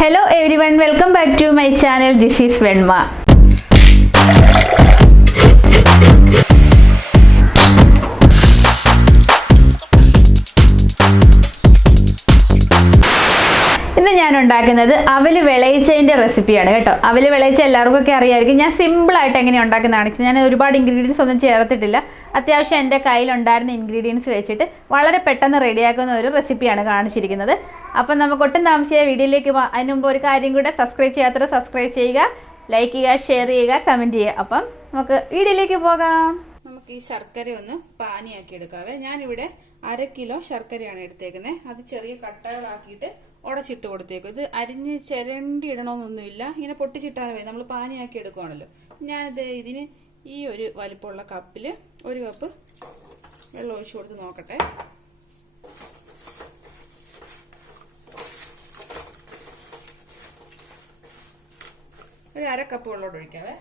Hello everyone, welcome back to my channel. This is Venma. ഇന്ന് ഞാൻ ഉണ്ടാക്കുന്നത് അവല് വിളയിച്ചതിന്റെ റെസിപ്പിയാണ് കേട്ടോ. അവല് വിളയിച്ച എല്ലാവർക്കും ഒക്കെ അറിയായിരിക്കും. ഞാൻ സിമ്പിൾ ആയിട്ട് എങ്ങനെ ഉണ്ടാക്കുന്നതാണ്. ഞാൻ ഒരുപാട് ഇൻഗ്രീഡിയൻസ് ഒന്നും ചേർത്തിട്ടില്ല. അത്യാവശ്യം എൻ്റെ കയ്യിലുണ്ടായിരുന്ന ഇൻഗ്രീഡിയൻസ് വെച്ചിട്ട് വളരെ പെട്ടെന്ന് റെഡിയാക്കുന്ന ഒരു റെസിപ്പിയാണ് കാണിച്ചിരിക്കുന്നത്. അപ്പം നമുക്ക് ഒട്ടും താമസിയായ വീഡിയോയിലേക്ക് അതിന് മുമ്പ് ഒരു കാര്യം കൂടെ, സബ്സ്ക്രൈബ് ചെയ്യാത്തവർ സബ്സ്ക്രൈബ് ചെയ്യുക, ലൈക്ക് ചെയ്യുക, ഷെയർ ചെയ്യുക, കമൻറ്റ് ചെയ്യുക. അപ്പം നമുക്ക് വീഡിയോയിലേക്ക് പോകാം. നമുക്ക് ഈ ശർക്കര ഒന്ന് പാനിയാക്കി എടുക്കാവേ. ഞാനിവിടെ 1/2 കിലോ ശർക്കരയാണ് എടുത്തേക്കുന്നത്. അത് ചെറിയ കട്ടകളാക്കിയിട്ട് ഉടച്ചിട്ട് കൊടുത്തേക്കും. ഇത് അരിഞ്ഞ് ചിരണ്ടി ഇടണമെന്നൊന്നുമില്ല, ഇങ്ങനെ പൊട്ടിച്ചിട്ടാൽ മതി. നമ്മൾ പാനിയാക്കി എടുക്കുവാണല്ലോ. ഞാനിത് ഇതിന് ഈ ഒരു വലിപ്പമുള്ള കപ്പിൽ 1 കപ്പ് വെള്ളം ഒഴിച്ചു കൊടുത്ത് നോക്കട്ടെ. ഒരു 1/2 കപ്പ് വെള്ളം ഒഴിക്കാവേ.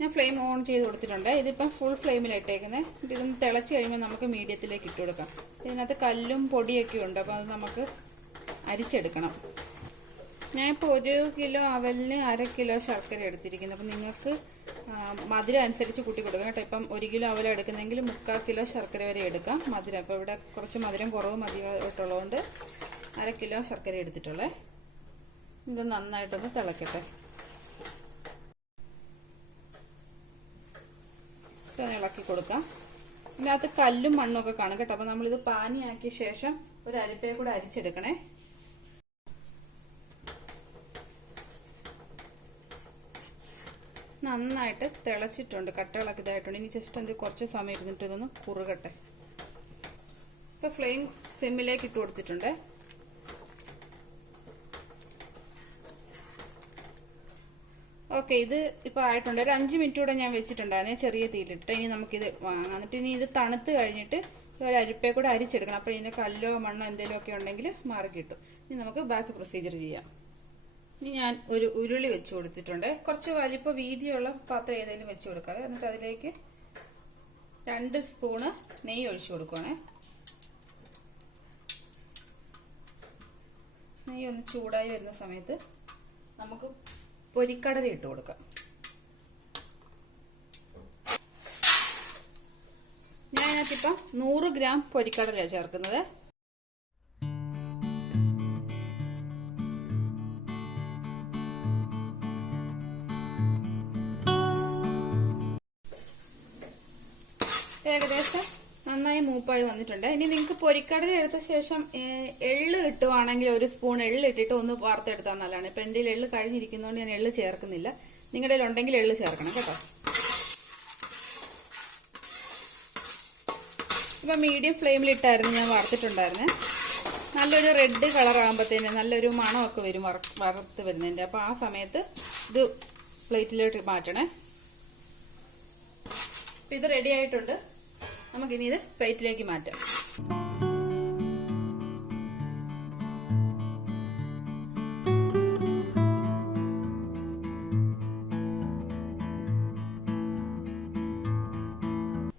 ഞാൻ ഫ്ലെയിം ഓൺ ചെയ്ത് കൊടുത്തിട്ടുണ്ട്. ഇതിപ്പം ഫുൾ ഫ്ലെയിമിലിട്ടേക്കുന്നത്. ഇതൊന്ന് തിളച്ച് കഴിയുമ്പോൾ നമുക്ക് മീഡിയത്തിലേക്ക് ഇട്ട് കൊടുക്കാം. ഇതിനകത്ത് കല്ലും പൊടിയൊക്കെ ഉണ്ട്, അപ്പം അത് നമുക്ക് അരിച്ചെടുക്കണം. ഞാനിപ്പോൾ 1 കിലോ അവലിന് 1/2 കിലോ ശർക്കര എടുത്തിരിക്കുന്നത്. അപ്പം നിങ്ങൾക്ക് മധുരം അനുസരിച്ച് കൂട്ടി കൊടുക്കാം കേട്ടോ. ഇപ്പം 1 കിലോ അവൽ എടുക്കുന്നെങ്കിൽ 3/4 കിലോ ശർക്കര വരെ എടുക്കാം മധുരം. അപ്പോൾ ഇവിടെ കുറച്ച് മധുരം കുറവ് മതിയായിട്ടുള്ളതുകൊണ്ട് 1/2 കിലോ ശർക്കര എടുത്തിട്ടുള്ളേ. ഇത് നന്നായിട്ടൊന്ന് തിളക്കട്ടെ. ഇളക്കി കൊടുക്കാം. ഇതിനകത്ത് കല്ലും മണ്ണും ഒക്കെ കാണും കേട്ടോ. അപ്പൊ നമ്മളിത് പാനിയാക്കിയ ശേഷം ഒരു അരിപ്പയെ കൂടെ അരിച്ചെടുക്കണേ. നന്നായിട്ട് തിളച്ചിട്ടുണ്ട്, കട്ടകളൊക്കെ ഇതായിട്ടുണ്ട്. ഇനി ജസ്റ്റ് എന്ത് കുറച്ച് സമയം ഇരുന്നിട്ട് ഇതൊന്ന് കുറുകട്ടെ. ഇപ്പൊ ഫ്ലെയിം സിമ്മിലേക്ക് ഇട്ട് കൊടുത്തിട്ടുണ്ട്. ഓക്കെ, ഇത് ഇപ്പൊ ആയിട്ടുണ്ട്. ഒരു 5 മിനിറ്റ് കൂടെ ഞാൻ വെച്ചിട്ടുണ്ടായിരുന്നേ ചെറിയ തീയിലിട്ട്. ഇനി നമുക്കിത് വാങ്ങാം. എന്നിട്ട് ഇനി ഇത് തണുത്ത് കഴിഞ്ഞിട്ട് ഒരു അരിപ്പയെ കൂടെ അരിച്ചെടുക്കണം. അപ്പൊ ഇതിന് കല്ലോ മണ്ണോ എന്തെങ്കിലും ഒക്കെ ഉണ്ടെങ്കിൽ മാറി കിട്ടും. ഇനി നമുക്ക് ബാക്കി പ്രൊസീജിയർ ചെയ്യാം. ഇനി ഞാൻ ഒരു ഉരുളി വെച്ച് കൊടുത്തിട്ടുണ്ട്. കുറച്ച് വലിപ്പ വീതിയുള്ള പാത്രം ഏതെങ്കിലും വെച്ച് കൊടുക്കാം. എന്നിട്ട് അതിലേക്ക് 2 സ്പൂണ് നെയ്യ് ഒഴിച്ചു കൊടുക്കുവാണേ. നെയ്യ് ഒന്ന് ചൂടായി വരുന്ന സമയത്ത് നമുക്ക് പൊരിക്കടല ഇട്ട് കൊടുക്കാം. ഞാൻ ഇതിനകത്തിപ്പം 100 ഗ്രാം പൊരിക്കടലയാണ് ചേർക്കുന്നത്. ഏകദേശം നന്നായി മൂപ്പായി വന്നിട്ടുണ്ട്. ഇനി നിങ്ങൾക്ക് പൊരിക്കടല എടുത്ത ശേഷം എള്ള് കിട്ടുവാണെങ്കിൽ 1 സ്പൂൺ എള്ള് ഇട്ടിട്ട് ഒന്ന് വാർത്തെടുത്താൽ നല്ലതാണ്. ഇപ്പൊ എൻ്റെ എള്ള് കഴിഞ്ഞിരിക്കുന്നതുകൊണ്ട് ഞാൻ എള്ള് ചേർക്കുന്നില്ല. നിങ്ങളുടെ ഉണ്ടെങ്കിൽ എള്ള് ചേർക്കണം കേട്ടോ. ഇപ്പൊ മീഡിയം ഫ്ലെയിമിലിട്ടായിരുന്നു ഞാൻ വറുത്തിട്ടുണ്ടായിരുന്നേ. നല്ലൊരു റെഡ് കളർ ആകുമ്പോഴത്തേന് നല്ലൊരു മണമൊക്കെ വരും വറുത്ത് വരുന്നതിന്റെ. അപ്പൊ ആ സമയത്ത് ഇത് പ്ലേറ്റിലോട്ട് മാറ്റണേ. ഇത് റെഡി ആയിട്ടുണ്ട്. നമുക്കിനി ഇത് പ്ലേറ്റിലേക്ക് മാറ്റാം.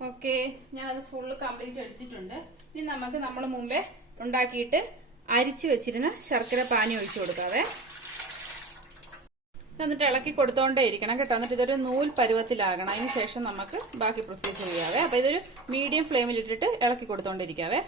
ഓക്കെ, ഞാനത് ഫുള്ള് കംപ്ലീറ്റ് എടുത്തിട്ടുണ്ട്. ഇനി നമുക്ക് നമ്മൾ മുമ്പേ ഉണ്ടാക്കിയിട്ട് അരിച്ചു വെച്ചിരുന്ന ശർക്കര പാനി ഒഴിച്ചു കൊടുക്കാവേ. എന്നിട്ട് ഇളക്കി കൊടുത്തോണ്ടേ ഇരിക്കണം കേട്ടോ. എന്നിട്ട് ഇതൊരു നൂൽ പരുവത്തിലാകണം. അതിന് ശേഷം നമുക്ക് ബാക്കി പ്രൊസീജിയർ ചെയ്യാവേ. അപ്പൊ ഇതൊരു മീഡിയം ഫ്ലെയിമിൽ ഇട്ടിട്ട് ഇളക്കി കൊടുത്തോണ്ടിരിക്കാവേ.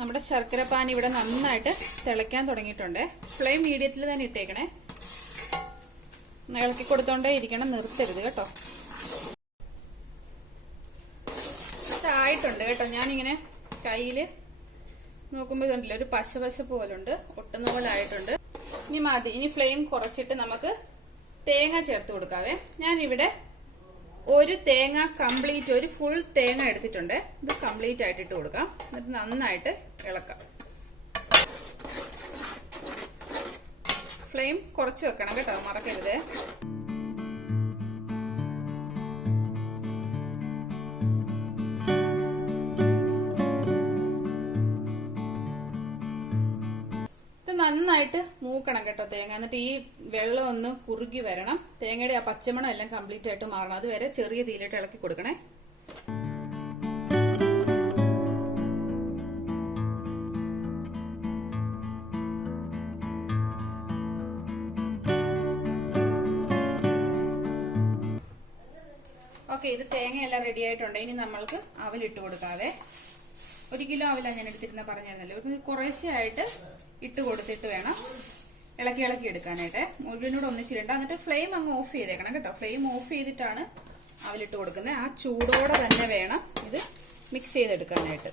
നമ്മുടെ ശർക്കര പാനി ഇവിടെ നന്നായിട്ട് തിളയ്ക്കാൻ തുടങ്ങിയിട്ടുണ്ട്. ഫ്ലെയിം മീഡിയത്തിൽ തന്നെ ഇട്ടേക്കണേ. ഇളക്കി കൊടുത്തോണ്ടേ ഇരിക്കണം, നിർത്തരുത് കേട്ടോ. ഇതായിട്ടുണ്ട് കേട്ടോ. ഞാനിങ്ങനെ കയ്യില് നോക്കുമ്പോൾ ഇതുണ്ടല്ലോ, ഒരു പശ പോലുണ്ട്, ഒട്ടുന്ന പോലെ ആയിട്ടുണ്ട്. ഇനി മതി. ഇനി ഫ്ലെയിം കുറച്ചിട്ട് നമുക്ക് തേങ്ങ ചേർത്ത് കൊടുക്കാവേ. ഞാനിവിടെ ഒരു തേങ്ങ കംപ്ലീറ്റ്, ഒരു ഫുൾ തേങ്ങ എടുത്തിട്ടുണ്ട്. ഇത് കംപ്ലീറ്റ് ആയിട്ട് ഇട്ട് കൊടുക്കാം. എന്നിട്ട് നന്നായിട്ട് ഇളക്കാം. ഫ്ലെയിം കുറച്ച് വെക്കണം കേട്ടോ, മറക്കരുത്. ഇത് നന്നായിട്ട് മൂക്കണം കേട്ടോ തേങ്ങ. എന്നിട്ട് ഈ വെള്ളം ഒന്ന് കുറുകി വരണം. തേങ്ങയുടെ ആ പച്ചമണം എല്ലാം കംപ്ലീറ്റ് ആയിട്ട് മാറണം. അതുവരെ ചെറിയ തീയിലിട്ട് ഇളക്കി കൊടുക്കണേ. ഓക്കെ, ഇത് തേങ്ങയെല്ലാം റെഡി ആയിട്ടുണ്ട്. ഇനി നമ്മൾക്ക് അവലിട്ട് കൊടുക്കാതെ, 1 കിലോ അവലാണ് ഞാൻ എടുത്തിരുന്ന പറഞ്ഞിരുന്നല്ലോ. കുറേശ്ശെ ആയിട്ട് ഇട്ട് കൊടുത്തിട്ട് വേണം ഇളക്കി എടുക്കാനായിട്ട്. മുഴുവനോട് ഒന്നിച്ചിടണ്ട. എന്നിട്ട് ഫ്ലെയിം അങ്ങ് ഓഫ് ചെയ്തേക്കണം കേട്ടോ. ഫ്ലെയിം ഓഫ് ചെയ്തിട്ടാണ് അവലിട്ട് കൊടുക്കുന്നത്. ആ ചൂടോടെ തന്നെ വേണം ഇത് മിക്സ് ചെയ്തെടുക്കാനായിട്ട്.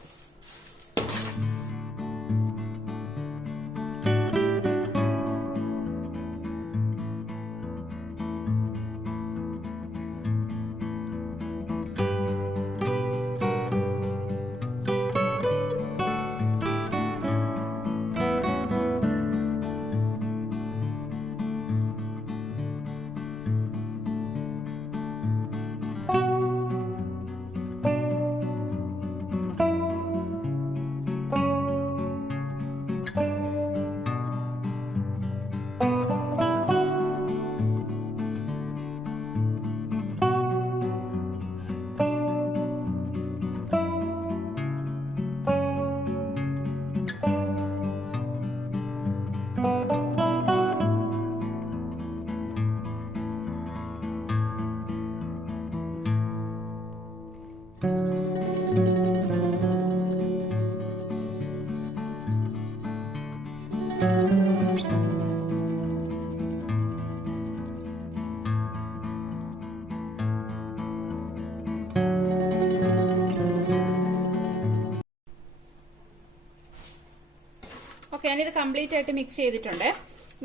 ഓക്കെ, ഞാനിത് കംപ്ലീറ്റ് ആയിട്ട് മിക്സ് ചെയ്തിട്ടുണ്ട്.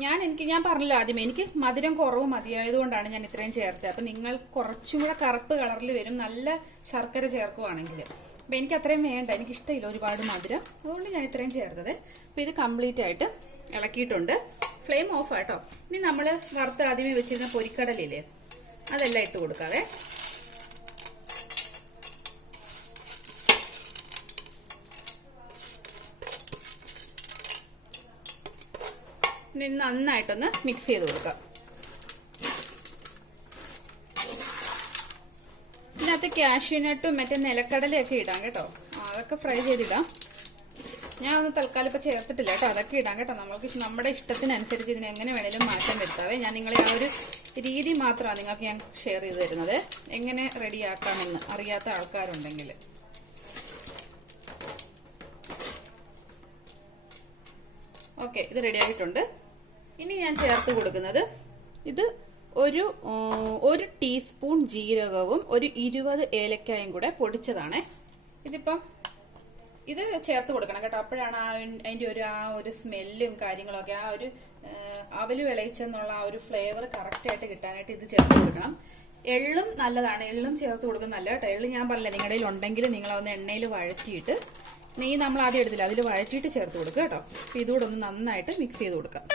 ഞാൻ പറഞ്ഞല്ലോ ആദ്യമേ, എനിക്ക് മധുരം കുറവ് മതിയായതുകൊണ്ടാണ് ഞാൻ ഇത്രയും ചേർത്തത്. അപ്പൊ നിങ്ങൾ കുറച്ചും കൂടെ കറുപ്പ് കളറിൽ വരും നല്ല ശർക്കര ചേർക്കുവാണെങ്കിൽ. അപ്പൊ എനിക്ക് അത്രയും വേണ്ട, എനിക്ക് ഇഷ്ടമില്ല ഒരുപാട് മധുരം, അതുകൊണ്ട് ഞാൻ ഇത്രയും ചേർത്തത്. അപ്പൊ ഇത് കംപ്ലീറ്റ് ആയിട്ട് ഇളക്കിയിട്ടുണ്ട്. ഫ്ലെയിം ഓഫ് ആട്ടോ. ഇനി നമ്മൾ വറുത്ത് ആദ്യമേ വെച്ചിരുന്ന പൊരിക്കടലില്ലേ, അതെല്ലാം ഇട്ട് കൊടുക്കാവേ. ഇനി നന്നായിട്ടൊന്ന് മിക്സ് ചെയ്ത് കൊടുക്കാം. ഇതിനകത്ത് കാഷ്യൂനട്ടും മറ്റേ നിലക്കടലയൊക്കെ ഇടാം കേട്ടോ. അതൊക്കെ ഫ്രൈ ചെയ്തിടാം. ഞാൻ ഒന്ന് തൽക്കാലം ഇപ്പൊ ചേർത്തിട്ടില്ല കേട്ടോ. അതൊക്കെ ഇടാം കേട്ടോ. നമ്മൾക്ക് നമ്മുടെ ഇഷ്ടത്തിനനുസരിച്ച് ഇതിന് എങ്ങനെ വേണേലും മാറ്റം വരുത്താവേ. ഞാൻ നിങ്ങളെ ആ ഒരു രീതി മാത്രമാണ് നിങ്ങൾക്ക് ഞാൻ ഷെയർ ചെയ്ത് തരുന്നത്, എങ്ങനെ റെഡിയാക്കാമെന്ന് അറിയാത്ത ആൾക്കാരുണ്ടെങ്കിൽ. ഓക്കെ, ഇത് റെഡി ആയിട്ടുണ്ട്. ഇനി ഞാൻ ചേർത്ത് കൊടുക്കുന്നത് ഇത് ഒരു ടീസ്പൂൺ ജീരകവും ഒരു 20 ഏലക്കായും കൂടെ പൊടിച്ചതാണ്. ഇതിപ്പം ഇത് ചേർത്ത് കൊടുക്കണം കേട്ടോ. അപ്പോഴാണ് അതിന്റെ ഒരു സ്മെല്ലും കാര്യങ്ങളൊക്കെ, ആ ഒരു അവല് വിളയിച്ചെന്നുള്ള ആ ഒരു ഫ്ലേവർ കറക്റ്റ് ആയിട്ട് കിട്ടാനായിട്ട് ഇത് ചേർത്ത് കൊടുക്കണം. എള്ളും നല്ലതാണ്, എള്ളും ചേർത്ത് കൊടുക്കുന്നത് നല്ല കേട്ടോ. എള്ള് ഞാൻ പറഞ്ഞില്ല, നിങ്ങളുടെ കയ്യിൽ ഉണ്ടെങ്കിൽ നിങ്ങൾ അതൊന്ന് എണ്ണയിൽ വഴറ്റിയിട്ട്, നെയ്യ് നമ്മൾ ആദ്യം എടുത്തില്ല, അതിൽ വഴറ്റിയിട്ട് ചേർത്ത് കൊടുക്കുക കേട്ടോ. അപ്പൊ ഇതുകൂടെ ഒന്ന് നന്നായിട്ട് മിക്സ് ചെയ്ത് കൊടുക്കാം.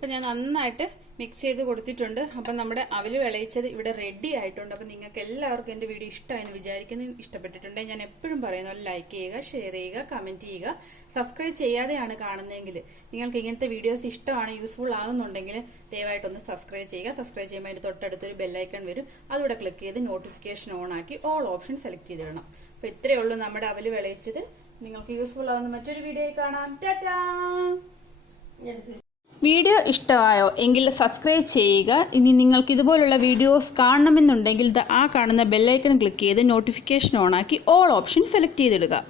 അപ്പൊ ഞാൻ നന്നായിട്ട് മിക്സ് ചെയ്ത് കൊടുത്തിട്ടുണ്ട്. അപ്പം നമ്മുടെ അവല് വിളയിച്ചത് ഇവിടെ റെഡി ആയിട്ടുണ്ട്. അപ്പം നിങ്ങൾക്ക് എല്ലാവർക്കും എൻ്റെ വീഡിയോ ഇഷ്ടമായെന്ന് വിചാരിക്കുന്നു. ഇഷ്ടപ്പെട്ടിട്ടുണ്ടെങ്കിൽ ഞാൻ എപ്പോഴും പറയുന്ന പോലെ ലൈക്ക് ചെയ്യുക, ഷെയർ ചെയ്യുക, കമന്റ് ചെയ്യുക. സബ്സ്ക്രൈബ് ചെയ്യാതെയാണ് കാണുന്നതെങ്കിൽ, നിങ്ങൾക്ക് ഇങ്ങനത്തെ വീഡിയോസ് ഇഷ്ടമാണ്, യൂസ്ഫുൾ ആകുന്നുണ്ടെങ്കിൽ ദയവായിട്ടൊന്ന് സബ്സ്ക്രൈബ് ചെയ്യുക. സബ്സ്ക്രൈബ് ചെയ്യുമ്പോൾ അതിന്റെ തൊട്ടടുത്തൊരു ബെല്ലൈക്കൺ വരും, അതുകൂടെ ക്ലിക്ക് ചെയ്ത് നോട്ടിഫിക്കേഷൻ ഓൺ ആക്കി ഓൾ ഓപ്ഷൻ സെലക്ട് ചെയ്തിടണം. അപ്പൊ ഇത്രയേ ഉള്ളൂ നമ്മുടെ അവല് വിളയിച്ചത്. നിങ്ങൾക്ക് യൂസ്ഫുൾ ആകുന്ന മറ്റൊരു വീഡിയോയിൽ കാണാം. ടാറ്റാ. വീഡിയോ ഇഷ്ടമായോ എങ്കിൽ സബ്സ്ക്രൈബ് ചെയ്യുക. ഇനി നിങ്ങൾക്ക് ഇതുപോലുള്ള വീഡിയോസ് കാണണമെന്നുണ്ടെങ്കിൽ ആ കാണുന്ന ബെല്ലൈക്കൺ ക്ലിക്ക് ചെയ്ത് നോട്ടിഫിക്കേഷൻ ഓൺ ആക്കി ഓൾ ഓപ്ഷൻ സെലക്ട് ചെയ്തിടുക.